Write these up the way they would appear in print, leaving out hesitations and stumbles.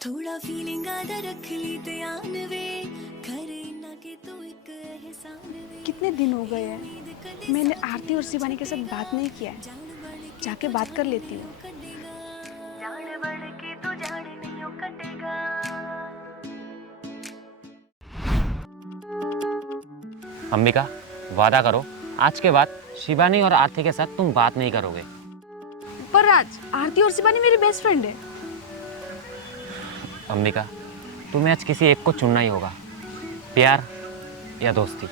थोड़ा फीलिंग आधा रख ली ध्यान वे करे ना के तू एक एहसान वे। कितने दिन हो गए हैं मैंने आरती और शिवानी के साथ बात नहीं किया है। जाके बात कर लेती हूँ। जान बढ़ के तो जान नहीं हो कटेगा। अंबिका, वादा करो आज के बाद शिवानी और आरती के साथ तुम बात नहीं करोगे। पर राज, आरती और शिवानी मेरी बेस्ट फ्रेंड है। अंबिका, तुम्हें आज किसी एक को चुनना ही होगा, प्यार या दोस्ती।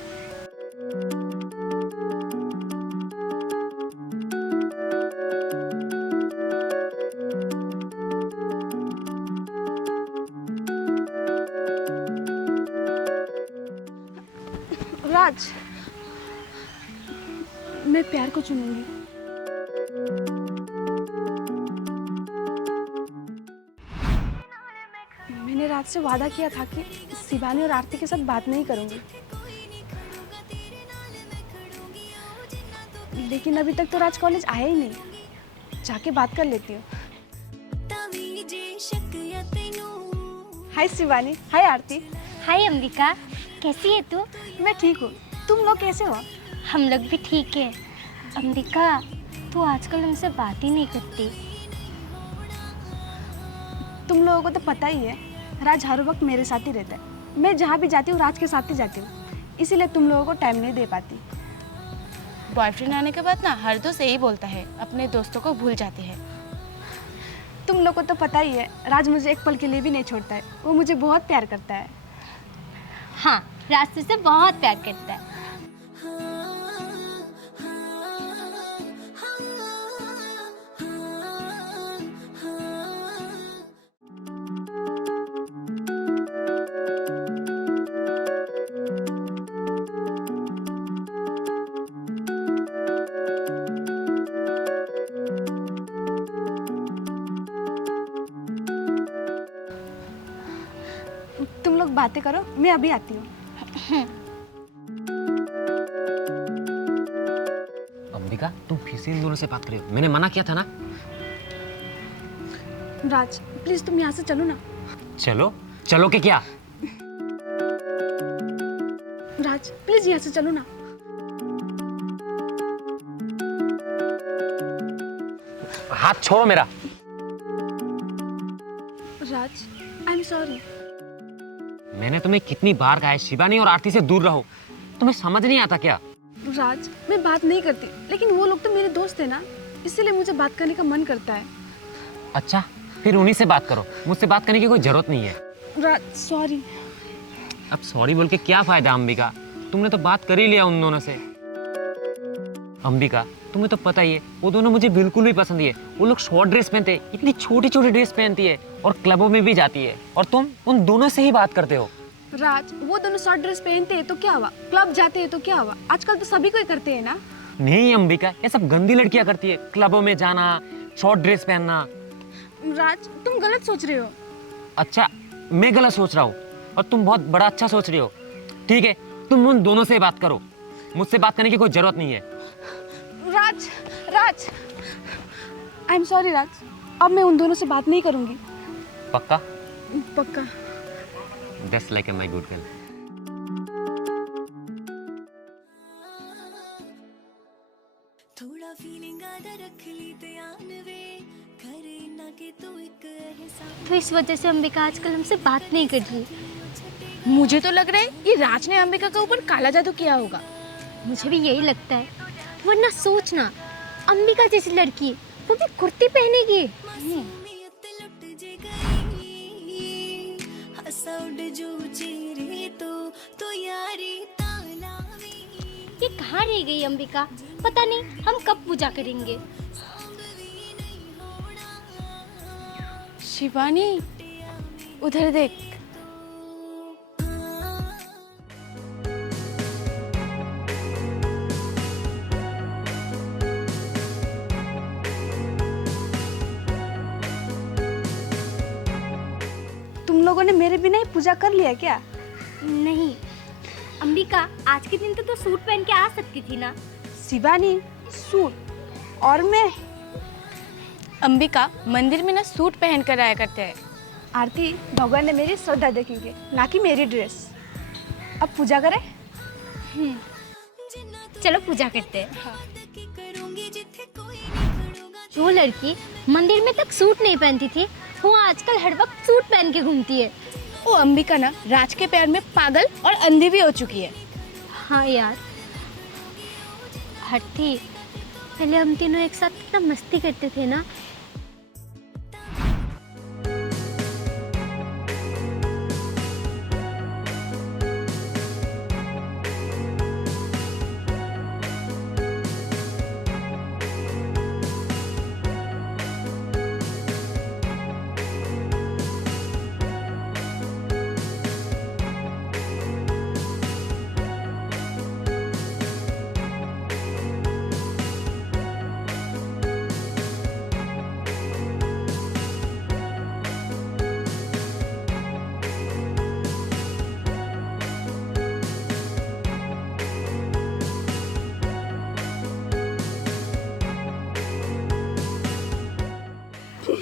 राज, मैं प्यार को चुनूंगी। मैंने राज से वादा किया था कि शिवानी और आरती के साथ बात नहीं करूंगी, लेकिन अभी तक तो राज कॉलेज आया ही नहीं। जाके बात कर लेती हूँ। हाय शिवानी, हाय आरती। हाय अंबिका, कैसी है तू? मैं ठीक हूँ, तुम लोग कैसे हो? हम लोग भी ठीक है। अंबिका, तू आजकल हमसे बात ही नहीं करती। तुम लोगों को तो पता ही है, राज हर वक्त मेरे साथ ही रहता है। मैं जहाँ भी जाती हूँ राज के साथ ही जाती हूँ, इसीलिए तुम लोगों को टाइम नहीं दे पाती। बॉयफ्रेंड आने के बाद ना हर दोस्त यही बोलता है, अपने दोस्तों को भूल जाते हैं। तुम लोग को तो पता ही है, राज मुझे एक पल के लिए भी नहीं छोड़ता है। वो मुझे बहुत प्यार करता है। हाँ, रास्ते से बहुत प्यार करता है। तुम लोग बातें करो, मैं अभी आती हूँ। अंबिका, तुम फिर से इन दोनों से बात कर रही हो। मैंने मना किया था ना। राज प्लीज तुम यहाँ से चलो ना। चलो चलो के क्या? राज प्लीज यहाँ से चलो ना। हाथ छोड़ो मेरा। राज आई एम सॉरी। मैंने तुम्हें कितनी बार कहा है शिवानी और आरती से दूर रहो, तुम्हें समझ नहीं आता क्या? राज मैं बात नहीं करती, लेकिन वो लोग तो मेरे दोस्त है ना, इसीलिए मुझे बात करने का मन करता है। अच्छा, फिर उन्हीं से बात करो, मुझसे बात करने की कोई जरूरत नहीं है। राज सॉरी। अब सॉरी बोल के क्या फायदा अंबिका, तुमने तो बात कर ही लिया उन दोनों से। अंबिका, तुम्हें तो पता ही है वो दोनों मुझे बिल्कुल भी पसंद नहीं है। वो लोग शॉर्ट ड्रेस पहनते हैं, इतनी छोटी छोटी ड्रेस पहनती है और क्लबों में भी जाती है, और तुम उन दोनों से ही बात करते हो। राज वो दोनों शॉर्ट ड्रेस पहनते हैं तो क्या हुआ, क्लब जाते हैं तो क्या हुआ, आजकल तो सभी कोई करते हैं ना। नहीं अंबिका, ये सब गंदी लड़कियां करती है, क्लबों में जाना, शॉर्ट ड्रेस पहनना। राज तुम गलत सोच रहे हो। अच्छा, मैं गलत सोच रहा हूँ और तुम बहुत बड़ा अच्छा सोच रही हो। ठीक है, तुम उन दोनों से बात करो, मुझसे बात करने की कोई जरूरत नहीं है। राज राज आई एम सॉरी राज, अब मैं उन दोनों से बात नहीं करूंगी। पक्का? पक्का। Just like my good girl. थोड़ा फीलिंग आधा रख ली ध्यान वे करे ना के तू एक एहसान। तो इस वजह से अंबिका आजकल हमसे बात नहीं कर रही। मुझे तो लग रहा है ये राज ने अंबिका के ऊपर काला जादू किया होगा। मुझे भी यही लगता है, वरना सोचना, अंबिका जैसी लड़की वो भी कुर्ती पहनेगी। मासूमियत लुट जे गई हंसा उड़ जो चेहरे तो यारी तालावी। ये कहाँ रह गई अंबिका, पता नहीं हम कब पूजा करेंगे। शिवानी, उधर देख। तुम लोगों ने मेरे बिना ही पूजा कर लिया क्या? नहीं अंबिका, आज के दिन तो सूट पहन के आ सकती थी ना। शिवानी सूट, और मैं? अंबिका, मंदिर में ना सूट पहन कर आया करते हैं। आरती, भगवान ने मेरी श्रद्धा देखेंगे, ना कि मेरी ड्रेस। अब पूजा करें? चलो पूजा करते हैं। करूंगी जिथे कोई नहीं खड़ूगा। जो लड़की मंदिर में तक सूट नहीं पहनती थी, वो आजकल हर वक्त सूट पहन के घूमती है। वो अंबिका ना राज के प्यार में पागल और अंधी भी हो चुकी है। हाँ यार, आरती, पहले हम तीनों एक साथ कितना मस्ती करते थे ना।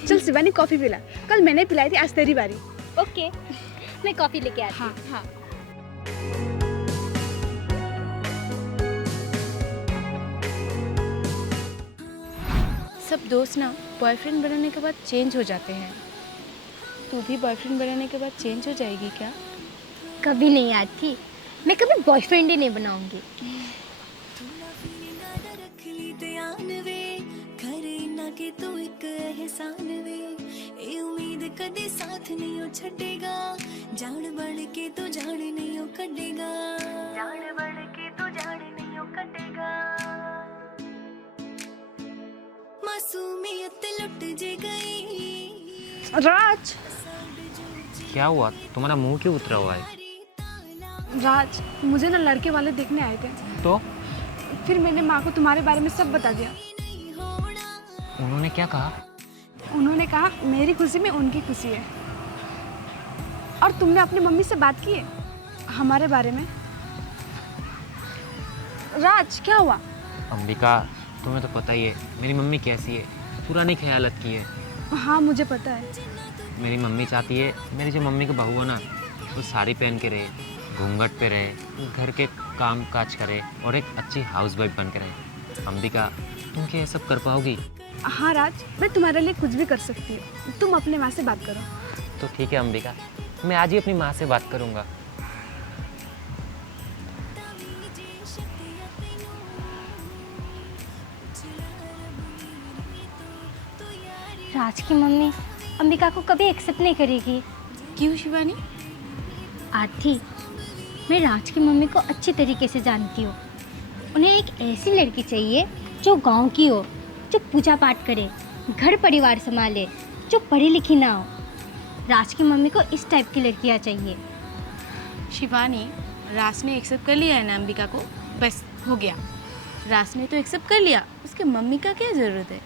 चल शिवानी, कॉफी पिला। कल मैंने पिलाई थी, आज तेरी बारी। ओके, मैं कॉफी लेके आती हूँ। हाँ। सब दोस्त ना बॉयफ्रेंड बनाने के बाद चेंज हो जाते हैं। तू भी बॉयफ्रेंड बनाने के बाद चेंज हो जाएगी क्या? कभी नहीं आती, मैं कभी बॉयफ्रेंड ही नहीं बनाऊंगी। थोड़ा फीलिंग आदा रख ली ध्यान वे, करे ना कि तू एक एहसान वे। ए उम्मीद कदे साथ नहीं हो छड़ेगा, जान बन के तू जान नहीं हो कटेगा, जान बन के तू जान नहीं हो कटेगा। मासूमियत लुट जे गई। राज, क्या हुआ? तुम्हारा मुंह क्यों उतरा हुआ है? राज, मुझे ना लड़के वाले देखने आए थे, तो फिर मैंने माँ को तुम्हारे बारे में सब बता दिया। उन्होंने क्या कहा? उन्होंने कहा मेरी खुशी में उनकी खुशी है। और तुमने अपनी मम्मी से बात की है हमारे बारे में? राज, क्या हुआ? अंबिका, तुम्हें तो पता ही है मेरी मम्मी कैसी है, पुरानी ख्यालत की है। हाँ, मुझे पता है। मेरी मम्मी चाहती है मेरी जो मम्मी की बहू है ना, वो साड़ी पहन के रहे, घूंघट पे रहे, घर के काम काज करे और एक अच्छी हाउस वाइफ बन के रहे। अंबिका, तुम क्या ये सब कर पाओगी? हाँ राज, मैं तुम्हारे लिए कुछ भी कर सकती हूँ। तुम अपने माँ से बात करो। तो ठीक है अंबिका, मैं आज ही अपनी माँ से बात करूँगा। राज की मम्मी अंबिका को कभी एक्सेप्ट नहीं करेगी। क्यों शिवानी? आरती, मैं राज की मम्मी को अच्छी तरीके से जानती हूँ। उन्हें एक ऐसी लड़की चाहिए जो गांव की हो, जो पूजा पाठ करे, घर परिवार संभाले, जो पढ़ी लिखी ना हो। राज की मम्मी को इस टाइप की लड़कियाँ चाहिए। शिवानी, राज ने एक्सेप्ट कर लिया है ना अंबिका को, बस हो गया। राज ने तो एक्सेप्ट कर लिया, उसके मम्मी का क्या ज़रूरत है?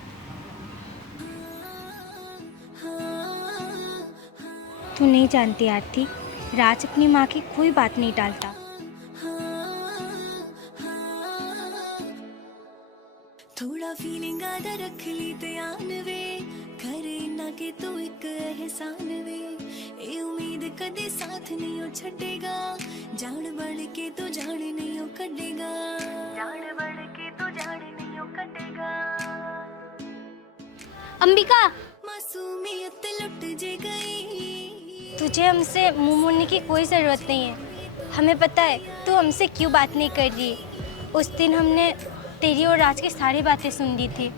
तू नहीं जानती आरती, राज अपनी माँ की कोई बात नहीं टालता। थोड़ा फीलिंग आदा रख ली ध्यान वे, करे ना कि तू एक एहसान वे। ए उम्मीद कदे साथ नहीं हो छड़ेगा, जान बन के तू जान नहीं हो कटेगा, जान बन के तू जान नहीं हो कटेगा। अंबिका, मासूमियत लुट जे गई। तुझे हमसे मुंह मोड़ने की कोई ज़रूरत नहीं है। हमें पता है तू हमसे क्यों बात नहीं कर रही। उस दिन हमने तेरी और राज की सारी बातें सुन ली थी।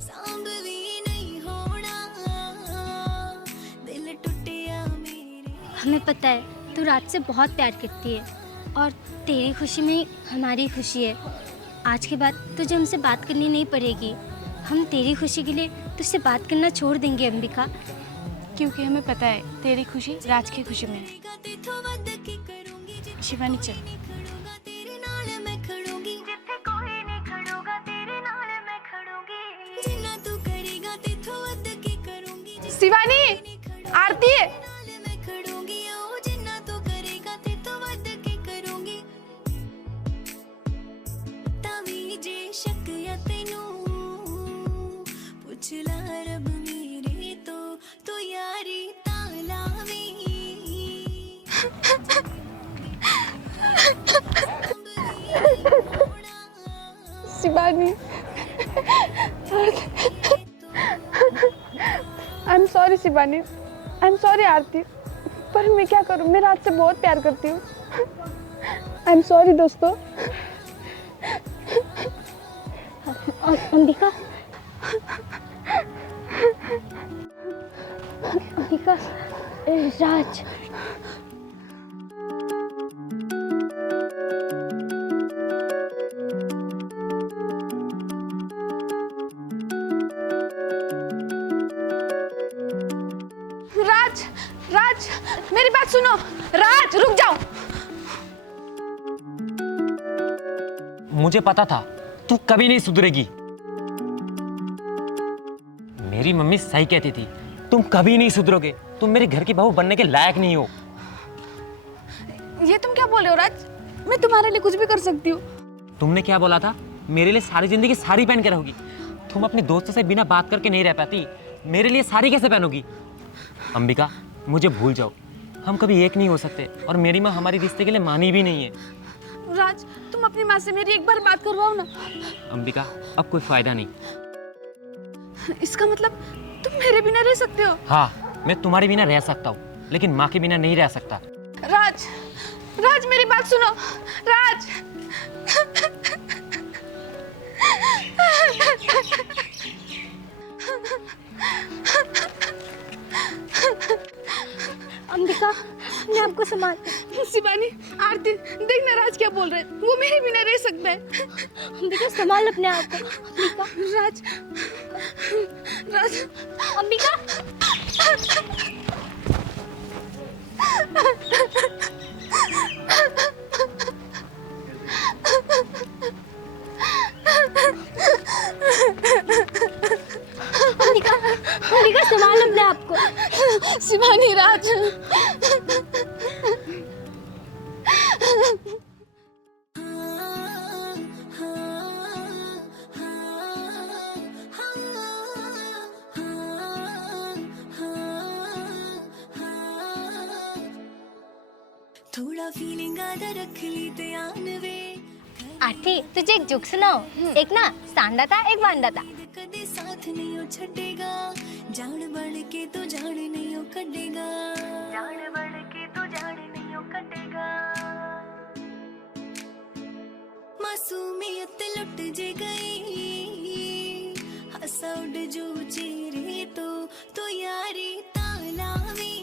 सांभवी नहीं होना, दिल टूटिया मेरे। हमें पता है तू राज से बहुत प्यार करती है और तेरी खुशी में ही हमारी खुशी है। आज के बाद तुझे हमसे बात करनी नहीं पड़ेगी। हम तेरी खुशी के लिए तुझसे बात करना छोड़ देंगे अंबिका, क्योंकि हमें पता है तेरी खुशी राज की खुशी में है। शिवानी चल। तेरे नाल मैं खड़ूंगी, जिथे कोई नहीं खड़ूगा, तेरे नाल मैं खड़ूंगी। जिन्ना तू करेगा तेथों वध के करूंगी। शिवानी, आरती, नाल मैं खड़ूंगी, ओ जिन्ना तू करेगा तेथों वध के करूंगी। तावी जे शक या तैनू पुछ ला रब मेरे तो यारी ताला Shivani, I am sorry Shivani, I am sorry Aarti, पर मैं क्या करूँ, मैं राज से बहुत प्यार करती हूँ। आई एम सॉरी दोस्तों। अंबिका, अंबिका, राज, राज, राज, मेरी बात सुनो। राज, रुक जाओ। मुझे पता था तू कभी नहीं सुधरेगी। मेरी मम्मी सही कहती थी, तुम कभी नहीं सुधरोगे, तुम मेरे घर की बहू बनने के लायक नहीं हो। ये तुम क्या बोल रहे हो राज? मैं तुम्हारे लिए कुछ भी कर सकती हूँ। तुमने क्या बोला था? मेरे लिए सारी जिंदगी साड़ी पहन के रहोगी। तुम अपने दोस्तों से बिना बात करके नहीं रह पाती, मेरे लिए साड़ी कैसे पहनोगी? अंबिका, मुझे भूल जाओ, हम कभी एक नहीं हो सकते और मेरी माँ हमारी रिश्ते के लिए मानी भी नहीं है। राज, तुम अपनी माँ से मेरी एक बार बात करवाओ ना। अंबिका, अब कोई फायदा नहीं। इसका मतलब तुम मेरे बिना रह सकते हो? हाँ, मैं तुम्हारे बिना रह सकता हूँ, लेकिन माँ के बिना नहीं रह सकता। राज, राज मेरी बात सुनो। राज, अंबिका, मैं आपको संभाल। शिवानी, आरती, देखना राज क्या बोल रहे हैं, वो मेरे बिना रह सकता है। अंबिका, संभाल अपने आप को। अंबिका, राज, राज, अंबिका, अंबिका, अंबिका, संभाल अपने आप को। शिवानी, राज। थोड़ा फीलिंग आधा रख ली ध्यान वे। आरती, तुझे एक जोक सुनाओ। एक ना सांडा था, एक वांडा था। कदे साथ नहीं हो छड़ेगा, जान बढ़ के तो जान नहीं हो कटेगा, जान बढ़ के तो जान नहीं हो कटेगा। मासूमियत लुट जे गई, हंसा उड़ जो चेहरे तो यारी तालावी,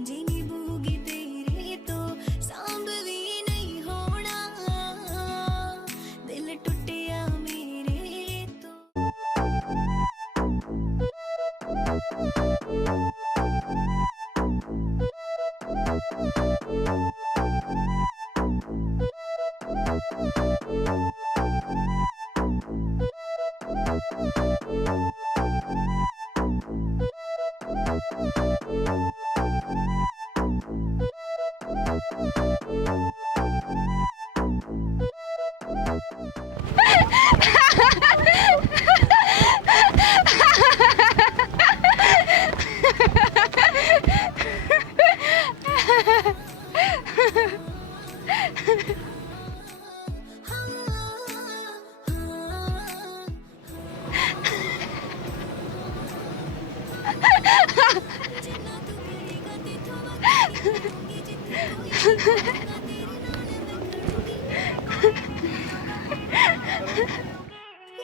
जिनी बूगी तेरे तो सांभवी नहीं होना, दिल टूटिया मेरे तो।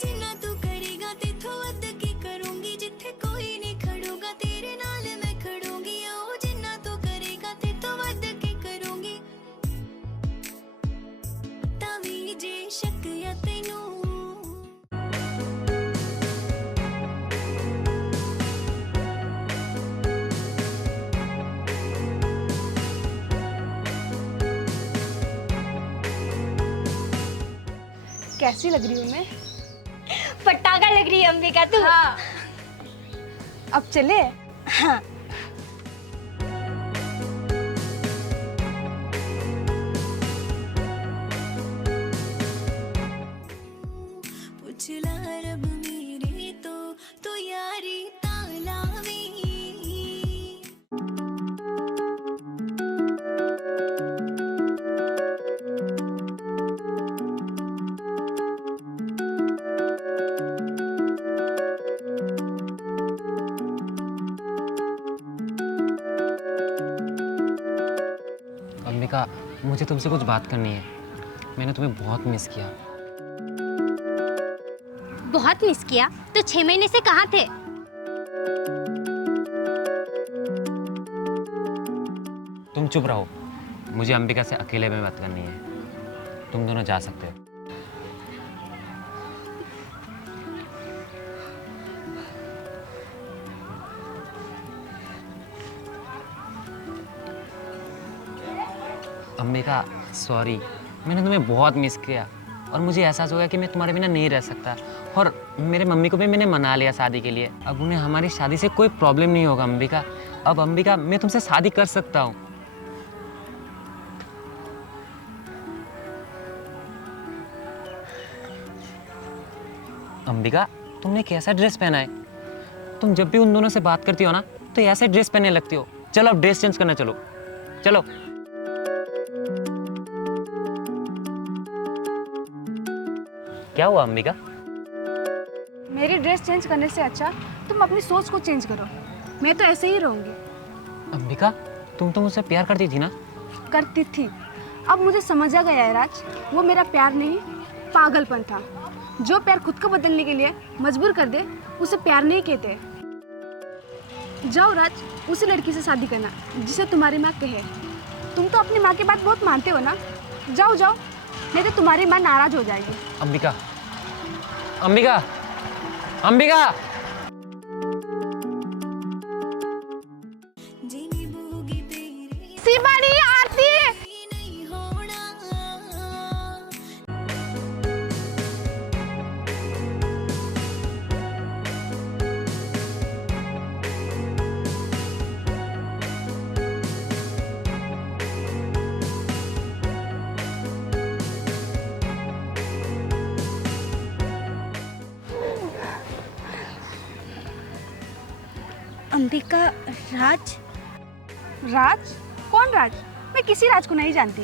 जिन्ना तू करेगा तेथों वध के करूंगी, जिथे कोई नहीं खड़ूगा तेरे नाल मैं खड़ूंगी। ओ जिन्ना तू करेगा तेथों वध के करूंगी, तावी जे शक या तैनू। कैसी लग रही हूँ मैं? पटाखा लग रही है अंबिका तू। हाँ। अब चले? हाँ। पुछला रब मेरे तो यारी तालावी। अंबिका, मुझे तुमसे कुछ बात करनी है। मैंने तुम्हें बहुत मिस किया। बहुत मिस किया? तो 6 महीने से कहाँ थे? तुम चुप रहो, मुझे अंबिका से अकेले में बात करनी है। तुम दोनों जा सकते हो। अंबिका सॉरी, मैंने तुम्हें बहुत मिस किया और मुझे एहसास हो गया कि मैं तुम्हारे बिना नहीं रह सकता। और मेरे मम्मी को भी मैंने मना लिया शादी के लिए। अब उन्हें हमारी शादी से कोई प्रॉब्लम नहीं होगा अंबिका। अब अंबिका मैं तुमसे शादी कर सकता हूँ। अंबिका, तुमने कैसा ड्रेस पहना है? तुम जब भी उन दोनों से बात करती हो ना तो ऐसे ड्रेस पहनने लगती हो। चलो अब ड्रेस चेंज करना, चलो चलो। क्या हुआ अंबिका? मेरी ड्रेस चेंज करने से अच्छा तुम अपनी सोच को चेंज करो। मैं तो ऐसे ही रहूंगी। अंबिका, तुम तो मुझसे प्यार करती थी ना? करती थी। अब मुझे समझ आ गया है राज, वो मेरा प्यार नहीं पागलपन था। जो प्यार खुद को बदलने के लिए मजबूर कर दे उसे प्यार नहीं कहते। जाओ राज, उसी लड़की से शादी करना जिसे तुम्हारी माँ कहे। तुम तो अपनी माँ की बात बहुत मानते हो ना। जाओ जाओ, नहीं तो तुम्हारी माँ नाराज हो जाएगी। अंबिका, अंबिका, अंबिका। जीनी बूगी तेरी शिवानी, आरती। नहीं होना। अंबिका, राज? राज? कौन राज? मैं किसी राज को नहीं जानती।